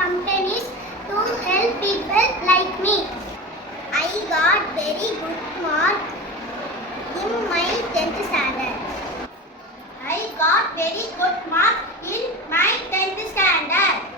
companies to help people like me. I got very good mark in my 10th standard. I got very good mark in my 10th standard.